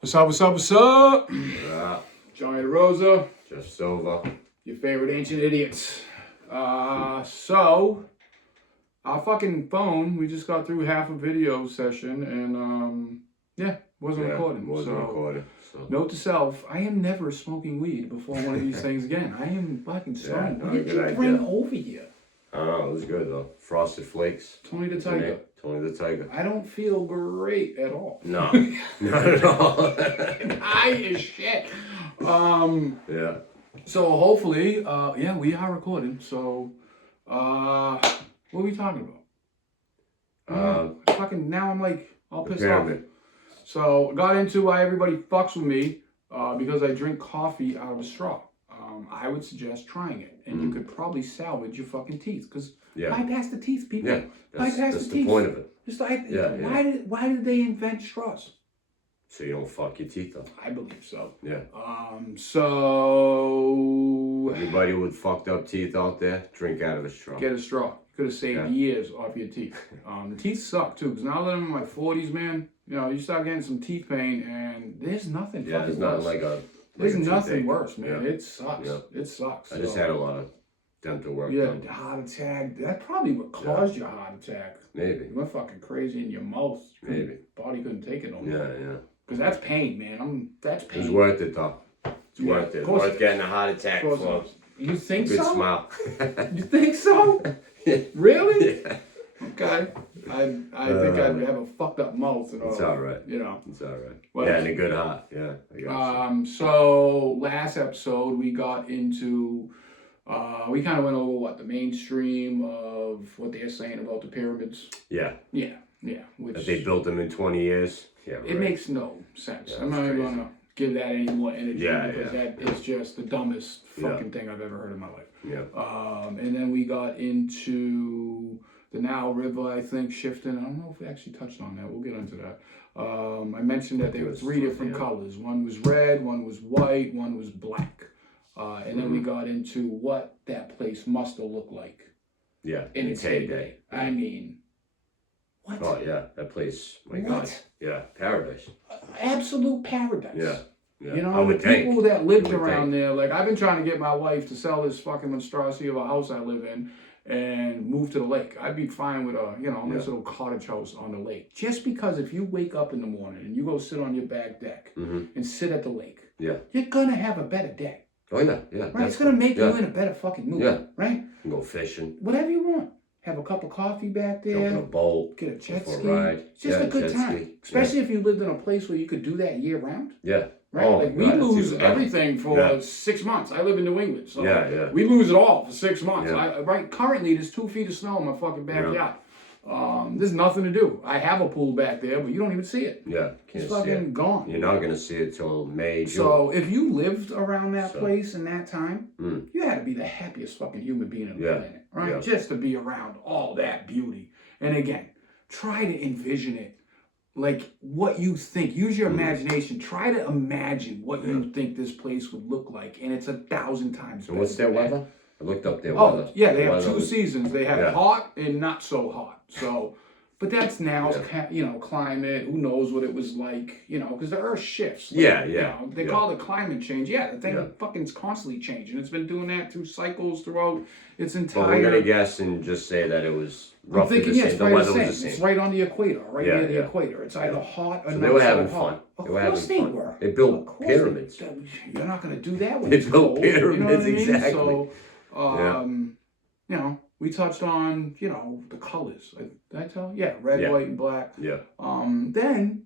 What's up, what's up, what's up? Yeah. Johnny DeRosa. Just over. Your favorite ancient idiots. So, our fucking phone, we just got through half a video session and, wasn't recording. Wasn't recording. So. Note to self, I am never smoking weed before one of these things again. I am fucking stoned. What did you bring over here? I don't know, it was good though. Frosted Flakes. Tony the Tiger. Tony the Tiger. I don't feel great at all. No, not at all. High as shit. Yeah. So hopefully, we are recording. So, what are we talking about? Fucking now I'm like all pissed off. So got into why everybody fucks with me because I drink coffee out of a straw. I would suggest trying it, and you could probably salvage your fucking teeth because bypass the teeth, people. Yeah, that's the point of it. Just like why did they invent straws? So you don't fuck your teeth up. I believe so. Yeah. So everybody with fucked up teeth out there, drink out of a straw. Get a straw. You could have saved years off your teeth. The teeth suck too, because now that I'm in my 40s, man, you know, you start getting some teeth pain, and there's nothing. Yeah, there's nothing like a. There's nothing worse, man. Yeah. It sucks. Yeah. It sucks. I just had a lot of dental work done. Yeah, heart attack. That probably what caused your heart attack. Maybe. You went fucking crazy in your mouth. Maybe. Body couldn't take it no more. Yeah. Because that's pain, man. That's pain. It's worth it, though. It's worth it. Worth getting a heart attack for. You think good so? Smile. You think so? Really? Yeah. Okay. I think I'd have a fucked up mouth and all. It's all right. You know. It's all right. Well, and a good heart. Yeah. I guess. So last episode we got into we kind of went over the mainstream of what they're saying about the pyramids. Yeah. Which if they built them in 20 years. Yeah. It makes no sense. I'm not even gonna give that any more energy because that is just the dumbest fucking thing I've ever heard in my life. Yeah. And then we got into the Nile River, I think, shifting. I don't know if we actually touched on that. We'll get into that. I mentioned that there were 3 different colors. One was red, one was white, one was black. And then we got into what that place must have looked like. Yeah. In its heyday. I mean, what? Oh, yeah. That place, my God. Yeah. Paradise. Absolute paradise. Yeah. You know, the people that lived around there, like I've been trying to get my wife to sell this fucking monstrosity of a house I live in and move to the lake. I'd be fine with a nice little cottage house on the lake. Just because if you wake up in the morning and you go sit on your back deck and sit at the lake, you're gonna have a better day. Oh yeah. Right? It's gonna make you in a better fucking mood. Yeah. Right? You can go fishing. Whatever you want. Have a cup of coffee back there. Jump in a boat. Get a jet ski. Ride. It's just a good time. Especially if you lived in a place where you could do that year round. Yeah. Right? Oh, like we lose everything for 6 months. I live in New England, so we lose it all for 6 months. Currently there's 2 feet of snow in my fucking backyard. There's nothing to do. I have a pool back there, but you don't even see it. Yeah, it's fucking gone. You're not gonna see it till May, June. So if you lived around that place in that time, you had to be the happiest fucking human being on the planet, right? Yeah. Just to be around all that beauty. And again, try to envision it like what you think. Use your imagination. Try to imagine what you think this place would look like, and it's 1,000 times better. And what's their weather? I looked up their weather. Yeah, they have 2 seasons. They have hot and not so hot. So, but that's now, climate. Who knows what it was like, because the Earth shifts. Like, they call it climate change. Yeah, the thing fucking's constantly changing. It's been doing that through cycles throughout its entire... But we're going to guess and just say that it was roughly the same. The weather was the same. It's right on the equator, right near the equator. It's either hot or not so hot. They were having fun. Of course they were. They built pyramids. You're not going to do that when they it's built cold. pyramids, exactly. So, we touched on, the colors. Did I tell? Yeah, red, white, and black. Yeah. Then,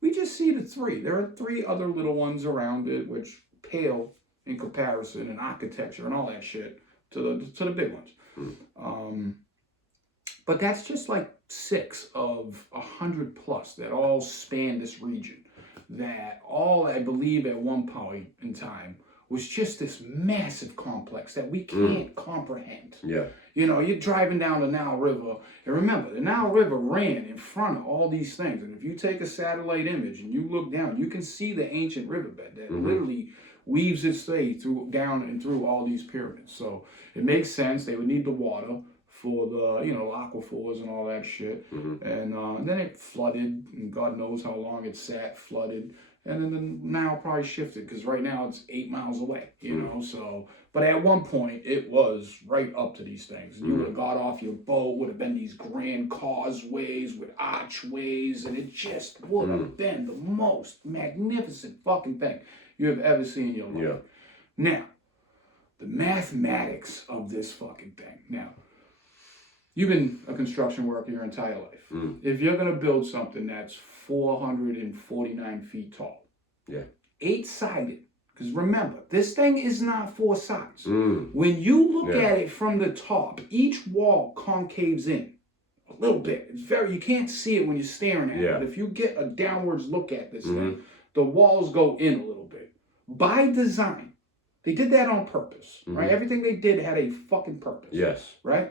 we just see the 3. There are 3 other little ones around it, which pale in comparison in architecture and all that shit to the big ones. But that's just like 6 of 100 plus that all span this region. That all, I believe, at one point in time was just this massive complex that we can't comprehend. Yeah. You're driving down the Nile River, and remember, the Nile River ran in front of all these things. And if you take a satellite image and you look down, you can see the ancient riverbed that literally weaves its way down and through all these pyramids. So it makes sense. They would need the water for the, aquifers and all that shit. Mm-hmm. And then it flooded, and God knows how long it sat, flooded. And then now probably shifted, because right now it's 8 miles away, so. But at one point, it was right up to these things. You would have got off your boat, would have been these grand causeways with archways, and it just would have been the most magnificent fucking thing you have ever seen in your life. Yeah. Now, the mathematics of this fucking thing. Now, you've been a construction worker your entire life. If you're going to build something that's 449 feet tall, 8-sided, because remember, this thing is not 4 sides. When you look at it from the top, each wall concaves in a little bit. It's you can't see it when you're staring at it, but if you get a downwards look at this thing, the walls go in a little bit. By design, they did that on purpose, right? Everything they did had a fucking purpose. Yes. Right?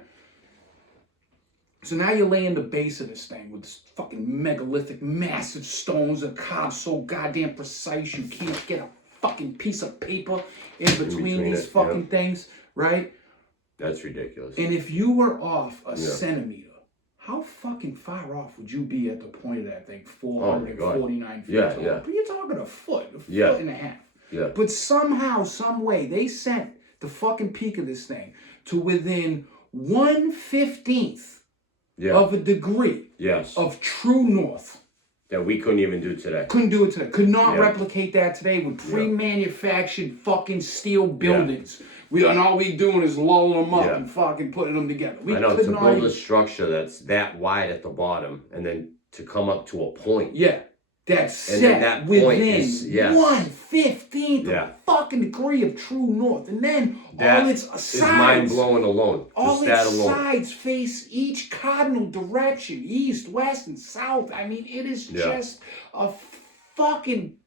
So now you're laying the base of this thing with this fucking megalithic, massive stones that carved so goddamn precise you can't get a fucking piece of paper in between these fucking things, right? That's ridiculous. And if you were off a centimeter, how fucking far off would you be at the point of that thing? 449 feet tall. But you're talking a foot and a half. Yeah. But somehow, some way, they sent the fucking peak of this thing to within 1/15 of a degree of true north. That we couldn't even do today. Couldn't do it today. Could not replicate that today with pre-manufactured fucking steel buildings. And all we doing is lulling them up and fucking putting them together. I know, to build a structure that's that wide at the bottom and then to come up to a point. Yeah. That's set that within is, 1/15 of a fucking degree of true north. And then all its sides. Is mind-blowing alone. All its sides face each cardinal direction. East, west, and south. I mean, it is just a fucking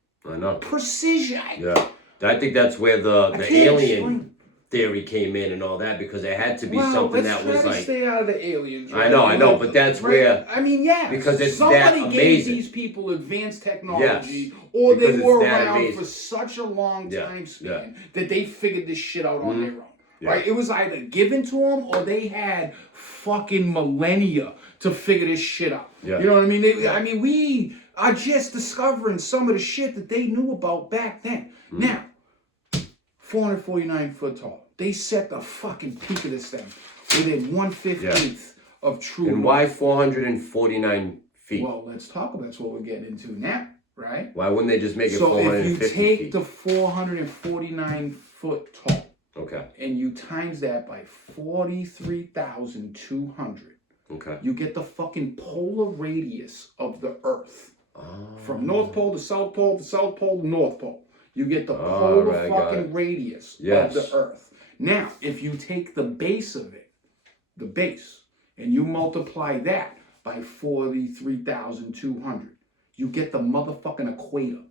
precision. Yeah. I think that's where the alien theory came in and all that, because it had to be something that was like. Stay out of the aliens. Right? I know, but that's where. I mean, because it's somebody that amazing. Gave these people advanced technology, or they were around for such a long time span that they figured this shit out on their own. Right? It was either given to them or they had fucking millennia to figure this shit out. You know what I mean? We are just discovering some of the shit that they knew about back then. Now, 449 foot tall. They set the fucking peak of this thing within 1/15 of true north. And why 449 feet? Well, let's talk about that's what we're getting into now, right? Why wouldn't they just make it 450 feet? So if you take the 449 foot tall, and you times that by 43,200, you get the fucking polar radius of the Earth. From North Pole to South Pole to South Pole to North Pole. You get the polar fucking radius of the Earth. Now, if you take the base of it, and you multiply that by 43,200, you get the motherfucking equator.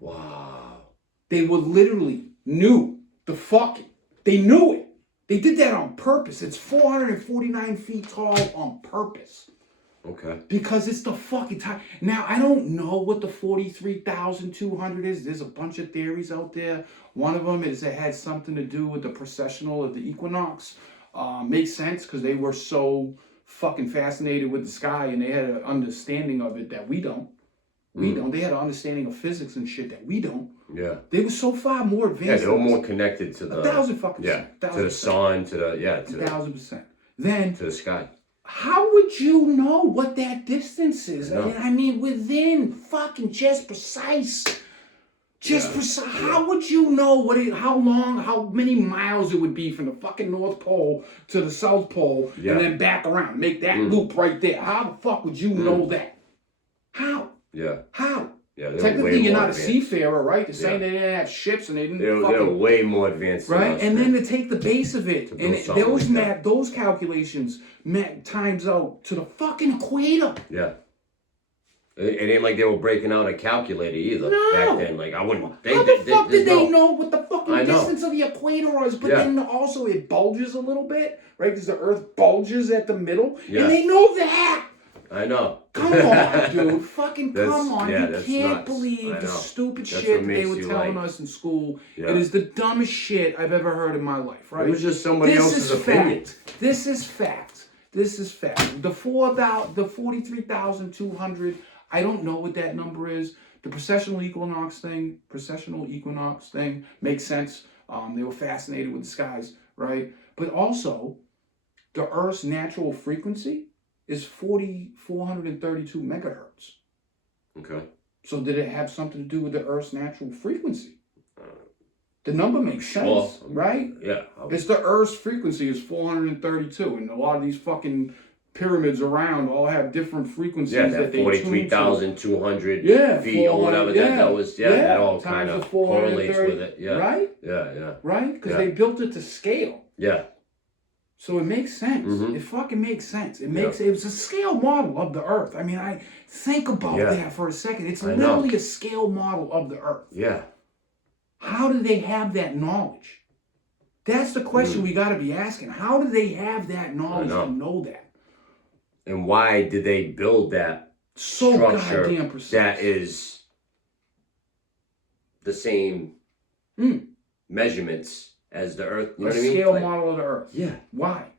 Wow. They were literally they knew it. They did that on purpose. It's 449 feet tall on purpose. Because it's the fucking time. Now, I don't know what the 43,200 is. There's a bunch of theories out there. One of them is it had something to do with the precessional of the equinox. Makes sense because they were so fucking fascinated with the sky and they had an understanding of it that we don't. They had an understanding of physics and shit that we don't. Yeah. They were so far more advanced. Yeah, they were more connected to the 1,000% to the sun, to the 1,000%. Then to the sky. How would you know what that distance is? I mean, within fucking just precise. How would you know how many miles it would be from the fucking North Pole to the South Pole and then back around? Make that loop right there. How the fuck would you know that? How? Yeah. How? Yeah, technically, you're not a seafarer, right? They're saying they didn't have ships and they didn't. They were way more advanced, right? And then to take the base of it, and those calculations times out to the fucking equator. Yeah. It ain't like they were breaking out a calculator either back then. Like I wouldn't. How the fuck did they know what the fucking distance of the equator was? But then also it bulges a little bit, right? Because the Earth bulges at the middle, and they know that. I know. Come on, dude. Fucking That's- come on. yeah, You that's can't nuts. believe I the know. stupid That's shit what they makes were you telling like- us in school. Yeah. It is the dumbest shit I've ever heard in my life, right? It was just somebody else's opinion. This is fact. This is fact. The 43,200, I don't know what that number is. The precessional equinox thing makes sense. They were fascinated with the skies, right? But also, the Earth's natural frequency is 432 megahertz. Okay. So did it have something to do with the Earth's natural frequency? The number makes sense, Well, right? Yeah. It's the Earth's frequency is 432, and a lot of these fucking pyramids around all have different frequencies Yeah, that that they 43,200 Yeah, feet or 400, whatever. yeah, That was, that all times kind the of correlates 430, with it. Yeah. Right? Yeah. Right? Because Yeah. they built it to scale. Yeah. So it makes sense. Mhm. It fucking makes sense. It was a scale model of the Earth. I mean, I think about that for a second. It's I know. literally a scale model of the Earth. Yeah. How do they have that knowledge? That's the question we got to be asking. How do they have that knowledge to know that? And why did they build that So structure goddamn precise. that is the same measurements as the Earth? You know A what I mean? scale Like- model of the Earth. Yeah. Why?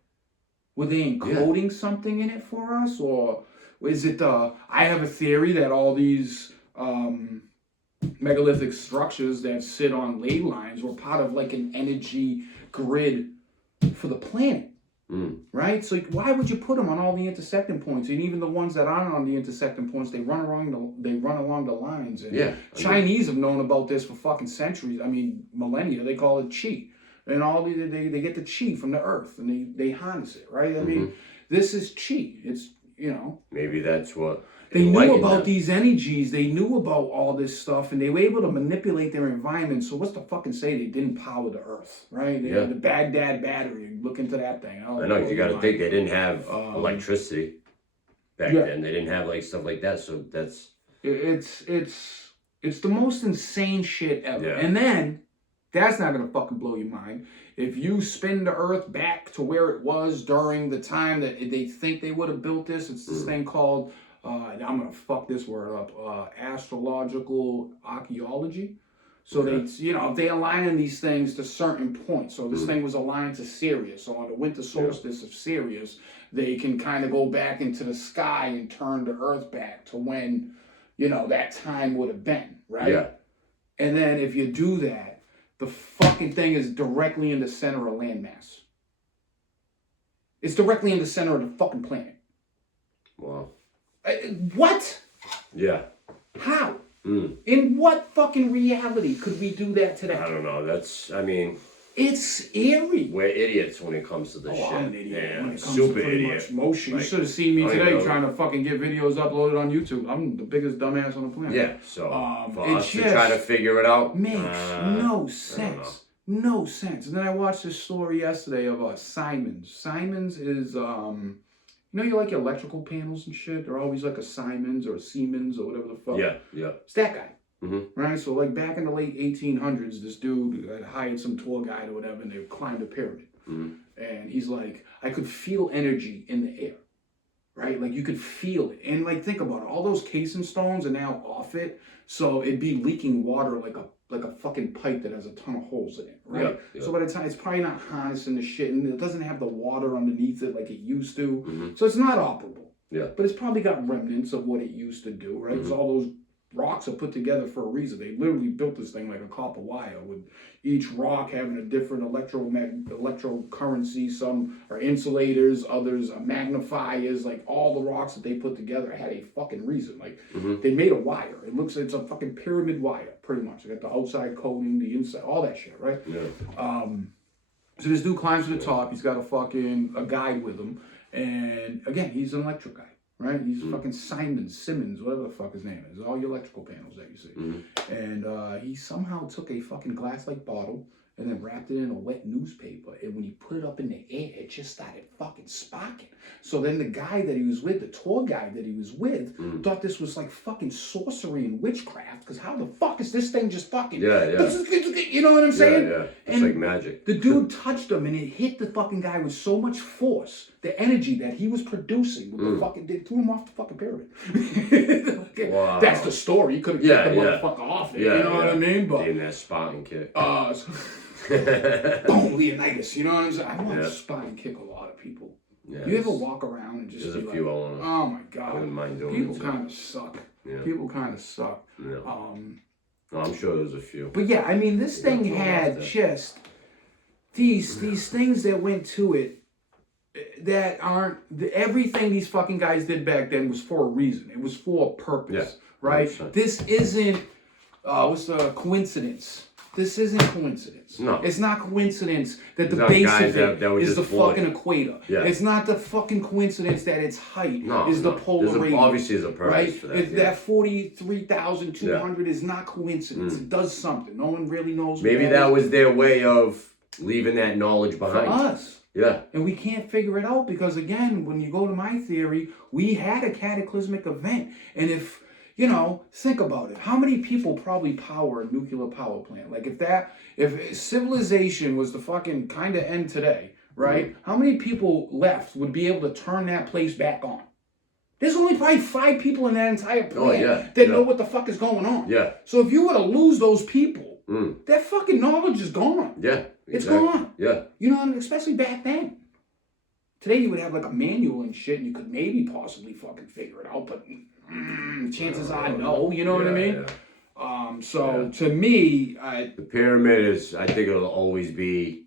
Were they encoding something in it for us? Or is it, I have a theory that all these megalithic structures that sit on ley lines were part of like an energy grid for the planet. Right? So why would you put them on all the intersecting points? And even the ones that aren't on the intersecting points, they run along the lines. And Chinese have known about this for fucking centuries. I mean, millennia. They call it chi. And all they get the chi from the earth and they harness it, right? I mean, this is chi. It's, Maybe that's what they knew enlightened about them. these energies. They knew about all this stuff, and they were able to manipulate their environment. So what's the fucking say they didn't power the earth, right? They had the Baghdad battery. Look into that thing. I know, you got to think they didn't have electricity back then. They didn't have like stuff like that. So that's it's the most insane shit ever. Yeah. And then that's not gonna fucking blow your mind. If you spin the earth back to where it was during the time that they think they would have built this, it's this thing called I'm gonna fuck this word up. Astrological archaeology. So they align these things to certain points. So this thing was aligned to Sirius. So on the winter solstice of Sirius, they can kind of go back into the sky and turn the Earth back to when, that time would have been, right? Yeah. And then if you do that, the fucking thing is directly in the center of landmass. It's directly in the center of the fucking planet. wow. What? Yeah. How? In what fucking reality could we do that today? I don't know. It's eerie. We're idiots when it comes to this shit. I'm an idiot Yeah, when it comes super to pretty idiot. much motion. Like, You should have seen me I today know. trying to fucking get videos uploaded on YouTube. I'm the biggest dumbass on the planet. Yeah. So for it us to try to just figure it out makes no know. sense. No sense. And then I watched this story yesterday of Simons. Simons is you like your electrical panels and shit? They're always like a Simons or a Siemens or whatever the fuck. Yeah. It's that guy. Mm-hmm. Right? So like back in the late 1800s, this dude had hired some tour guide or whatever, and they climbed a pyramid. Mm-hmm. And he's like, I could feel energy in the air. Right? Like you could feel it. And like think about it, all those casing stones are now off it. So it'd be leaking water like a fucking pipe that has a ton of holes in it, right? Yeah. So by the time it's probably not harnessing the shit, and it doesn't have the water underneath it like it used to. Mm-hmm. So it's not operable. Yeah. But it's probably got remnants of what it used to do, right? Because all those rocks are put together for a reason. They literally built this thing like a copper wire with each rock having a different electro currency. Some are insulators, others are magnifiers. Like all the rocks that they put together had a fucking reason. Like they made a wire. It's a fucking pyramid wire, pretty much. They got the outside coating, the inside, all that shit, right? Yeah. So this dude climbs to the top. He's got a guide with him, and again, he's an electric guy. Right? He's fucking Simmons, whatever the fuck his name is. All your electrical panels that you see. And he somehow took a fucking glass-like bottle and then wrapped it in a wet newspaper. And when he put it up in the air, it just started fucking sparking. So then the guy that he was with, the tour guide that he was with, thought this was like fucking sorcery and witchcraft. Because how the fuck is this thing just fucking... Yeah. You know what I'm saying? Yeah. It's And like magic. the dude touched him and it hit the fucking guy with so much force the energy that he was producing with the fucking, they threw him off the fucking pyramid. Wow. That's the story. You could have kicked the motherfucker off it. You know what I mean? But in that spine kick. boom, Leonidas. You know what I'm saying? I want to spine kick a lot of people. Yeah, you ever walk around and just there's be a few like, I wanna, oh my god, I wouldn't mind doing people kind of suck. Yeah. People kind of suck. Yeah. No, I'm sure there's a few. But yeah, I mean, this thing had just these things that went to it that aren't everything these fucking guys did back then was for a reason. It was for a purpose, right? 100%. This isn't what's the coincidence? This isn't coincidence. No. It's not coincidence that the base of it is the fucking equator. Yeah. It's not the fucking coincidence that its height is the polar radius. Obviously there's a purpose for that. That 43,200 is not coincidence. It does something. No one really knows. Maybe that was their way of leaving that knowledge behind. For us. Yeah. And we can't figure it out because, again, when you go to my theory, we had a cataclysmic event. And if, think about it. How many people probably power a nuclear power plant? Like if civilization was the fucking kind of end today, right? How many people left would be able to turn that place back on? There's only probably 5 people in that entire plant that know what the fuck is going on. Yeah. So if you were to lose those people, that fucking knowledge is gone. Yeah. It's gone. Yeah. You know what I mean? Especially back then. Today you would have like a manual and shit and you could maybe possibly fucking figure it out, but chances are no. You know what I mean? Yeah. To me, the pyramid is, I think it'll always be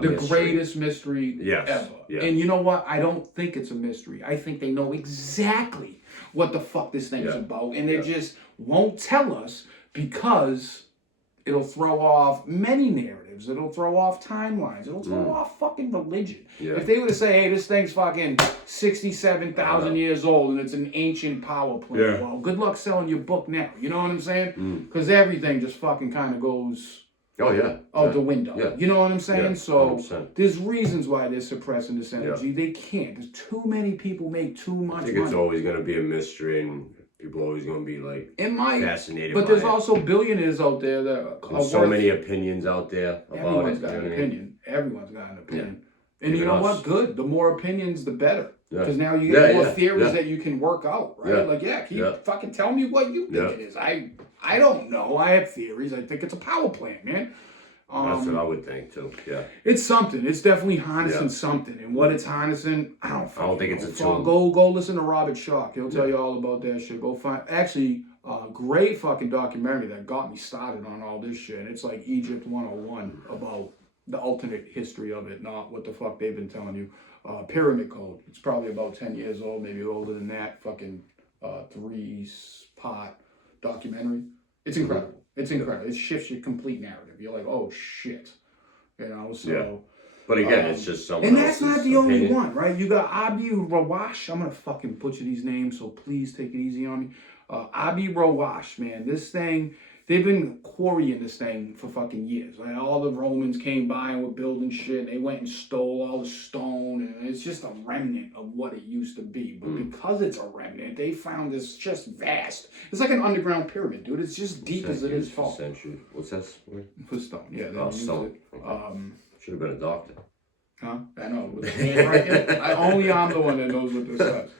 the greatest mystery ever. Yeah. And you know what? I don't think it's a mystery. I think they know exactly what the fuck this thing is about. And they just won't tell us because it'll throw off many narratives. It'll throw off timelines. It'll throw off fucking religion. Yeah. If they were to say, hey, this thing's fucking 67,000 years old and it's an ancient power plant, well, good luck selling your book now. You know what I'm saying? Because everything just fucking kind of goes out the window. Yeah. You know what I'm saying? Yeah, so there's reasons why they're suppressing this energy. Yeah. They can't. There's too many people make too much money. I think it's always going to be a mystery and people are always going to be like fascinated but there's also billionaires out there that there's so many opinions out there about everyone's got an opinion. Everyone's got an opinion. Yeah. And you know what? Good. The more opinions, the better. Because now you get more theories that you can work out, right? Yeah. Like, fucking tell me what you think it is. I don't know. I have theories. I think it's a power plant, man. That's what I would think too. Yeah, it's something. It's definitely harnessing something, and what it's harnessing, I don't think it's a tool. Go listen to Robert Schock. He'll tell you all about that shit. Go find a great fucking documentary that got me started on all this shit. It's like Egypt 101 about the alternate history of it, not what the fuck they've been telling you. Pyramid Code. It's probably about 10 years old, maybe older than that. Fucking 3-part documentary. It's incredible. It's incredible. It shifts your complete narrative. You're like, oh shit, so. Yeah. But again, it's just someone. And that's not the only one, right? You got Abi Rawash. I'm gonna fucking butcher these names, so please take it easy on me. Abi Rawash, man, this thing. They've been quarrying this thing for fucking years. Like, all the Romans came by and were building shit. They went and stole all the stone, and it's just a remnant of what it used to be. But because it's a remnant, they found this just vast. It's like an underground pyramid, dude. It's just deep as it is tall. What's that? For stone, yeah. Stone. Okay. Should have been a doctor. Huh? I know. With the handwriting, I'm the one that knows what this says.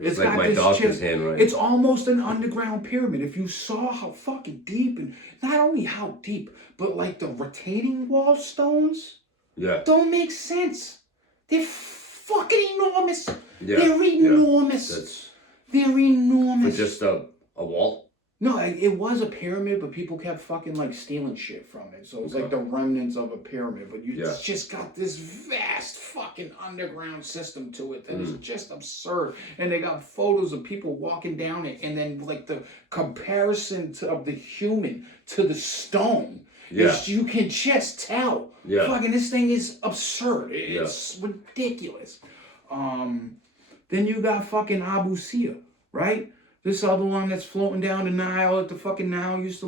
It's like my doctor's handwriting. It's almost an underground pyramid. If you saw how fucking deep, and not only how deep, but like the retaining wall stones, don't make sense. They're fucking enormous. Yeah. They're enormous. They're enormous. For just a wall? No, it was a pyramid, but people kept fucking like stealing shit from it. So it's like the remnants of a pyramid, but you just got this vast fucking underground system to it that is just absurd. And they got photos of people walking down it, and then like the comparison of the human to the stone. Yeah. You can just tell. Yeah. Fucking this thing is absurd. It's ridiculous. Then you got fucking Abu Sia, right? This other one that's floating down the Nile that the fucking Nile used to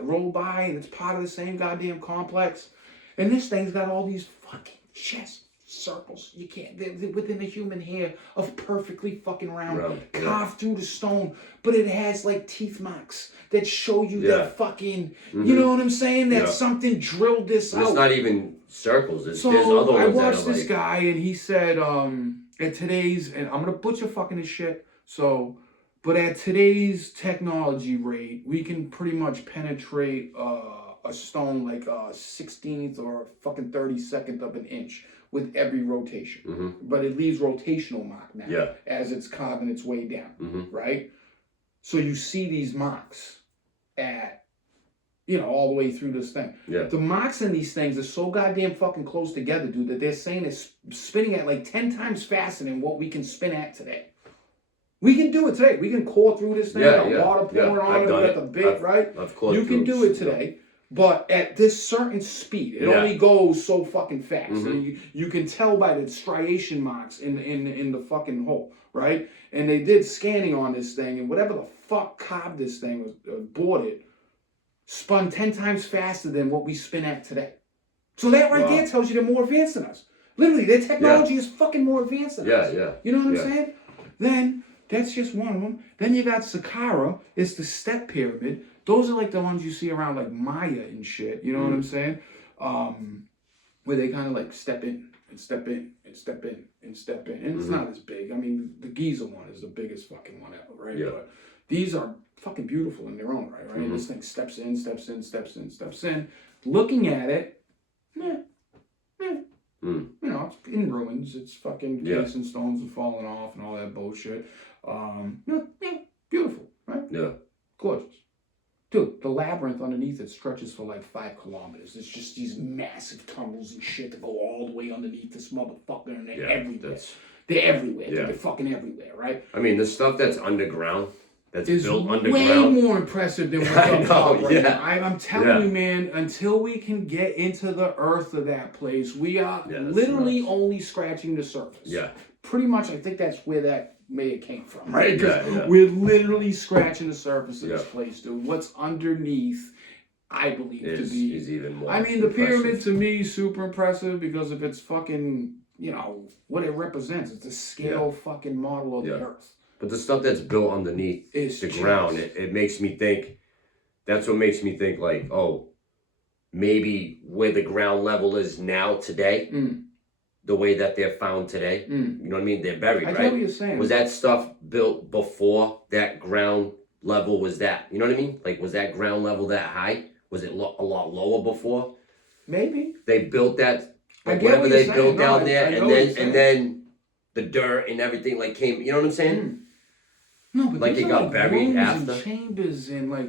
roll by, and it's part of the same goddamn complex. And this thing's got all these fucking just circles. You can't. They're within the human hair of perfectly fucking round, yeah. carved through the stone. But it has like teeth marks that show you that fucking. Mm-hmm. You know what I'm saying? That something drilled this and out. It's not even circles. There's other ones I watched that are this guy and he said, at today's, and I'm gonna butcher fucking this shit. So, but at today's technology rate, we can pretty much penetrate a stone like a 16th or a fucking 32nd of an inch with every rotation. Mm-hmm. But it leaves rotational mark now Yeah. as it's carving its way down, Mm-hmm. right? So you see these marks at, all the way through this thing. Yeah. The marks in these things are so goddamn fucking close together, dude, that they're saying it's spinning at like 10 times faster than what we can spin at today. We can do it today. We can core through this thing, water pouring on it, we got the bit, right? I've cored You can do it today. But at this certain speed, it only goes so fucking fast. Mm-hmm. And you can tell by the striation marks in the fucking hole, right? And they did scanning on this thing, and whatever the fuck carved this thing was bored it, spun 10 times faster than what we spin at today. So that right there tells you they're more advanced than us. Literally, their technology is fucking more advanced than us. Yeah. You know what I'm saying? Then that's just one of them. Then you got Saqqara. It's the step pyramid. Those are like the ones you see around like Maya and shit. You know what I'm saying? Where they kind of like step in and step in and step in and step in. And it's not as big. I mean, the Giza one is the biggest fucking one ever, right? Yeah. But these are fucking beautiful in their own right? And this thing steps in, steps in, steps in, steps in. Looking at it, it's in ruins. It's fucking casing stones are falling off and all that bullshit. Beautiful, right? Yeah. Gorgeous. Dude, the labyrinth underneath it stretches for like 5 kilometers. It's just these massive tunnels and shit that go all the way underneath this motherfucker, and they're everywhere. They're everywhere. Yeah. They're fucking everywhere, right? I mean, the stuff that's underground, that's is built way underground. more impressive than what's on top right now. I'm telling you, man, until we can get into the earth of that place, we are literally only scratching the surface. Yeah. Pretty much, I think that's where that may have came from, right? Yeah. We're literally scratching the surface of this place, dude. What's underneath, I believe, to be... is even more I mean, the impressive. pyramid, to me, is super impressive because of its fucking, what it represents. It's a scale fucking model of the earth. But the stuff that's built underneath the ground, it makes me think, that's what makes me think like, oh, maybe where the ground level is now today, the way that they're found today, you know what I mean? They're buried, I right? get what you're saying. Was that stuff built before that ground level was that? You know what I mean? Like, was that ground level that high? Was it a lot lower before? Maybe. They built that, like I get whatever what they you're built saying. down No, there, I know and then the dirt and everything like came, you know what I'm saying? No, but like these it are got like buried rooms after. and chambers and like,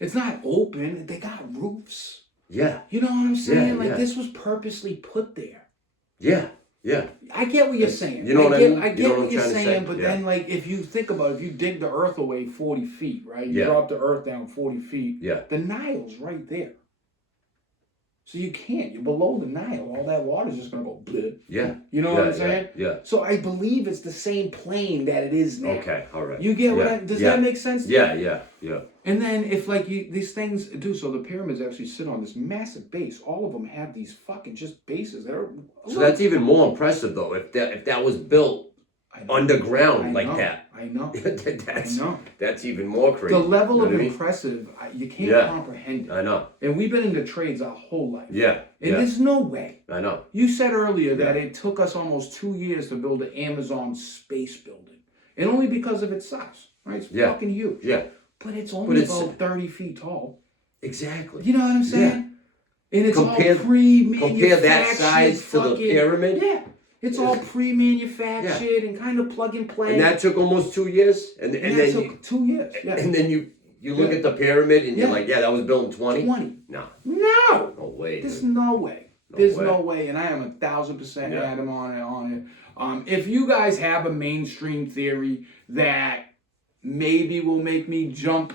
it's not open. They got roofs. Yeah. You know what I'm saying? Yeah. This was purposely put there. Yeah. I get what you're saying. You know what I mean? I get You know what you're I'm trying to saying, say? but then like if you think about it, if you dig the earth away 40 feet, right? You drop the earth down 40 feet. Yeah. The Nile's right there. So you can't. You're below the Nile. All that water's just gonna go bleh. Yeah. You know what I'm saying? Yeah. So I believe it's the same plane that it is now. Okay. All right. You get what does that make sense? Yeah. And then if like these things do, so the pyramids actually sit on this massive base. All of them have these fucking just bases that are. So that's even more impressive though. If that was built underground like that. I know. That's even more crazy. The level of what I mean? impressive, you can't comprehend it. I know. And we've been in the trades our whole life. Yeah. And there's no way. I know. You said earlier that it took us almost 2 years to build the Amazon space building. And only because of its size. Right? It's fucking huge. Yeah. But it's only about 30 feet tall. Exactly. You know what I'm saying? Yeah. And it's all pre-manufactured. Compare that size to the pyramid? Yeah. It's all pre-manufactured and kind of plug and play. And that took almost 2 years? And then took 2 years. Yeah. And then you look at the pyramid and you're like, that was built in 20? 20. No. No way. There's no way. There's no way. And I am 1,000% adamant on it. If you guys have a mainstream theory that maybe will make me jump,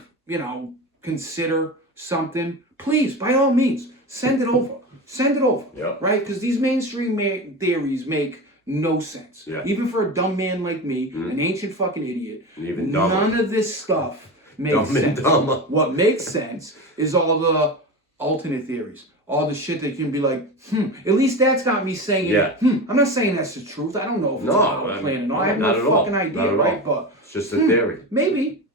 consider something, please, by all means, send it over. Send it over, right? Because these mainstream theories make no sense. Yeah. Even for a dumb man like me, an ancient fucking idiot, even dumber. None of this stuff makes sense. What makes sense is all the alternate theories. all the shit that can be like, At least that's got me saying, Yeah. I'm not saying that's the truth. I don't know if it's a plan or not. I have no fucking idea, right? But it's just a theory. Maybe.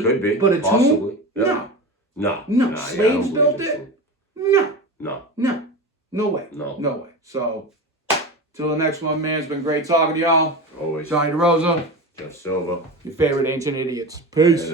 Could be. But a possibly. tomb? No. No. Slaves built it? No. No way. No. way. So, till the next one, man. It's been great talking to y'all. Always. Johnny DeRosa. Jeff Silva. Your favorite ancient idiots. Peace.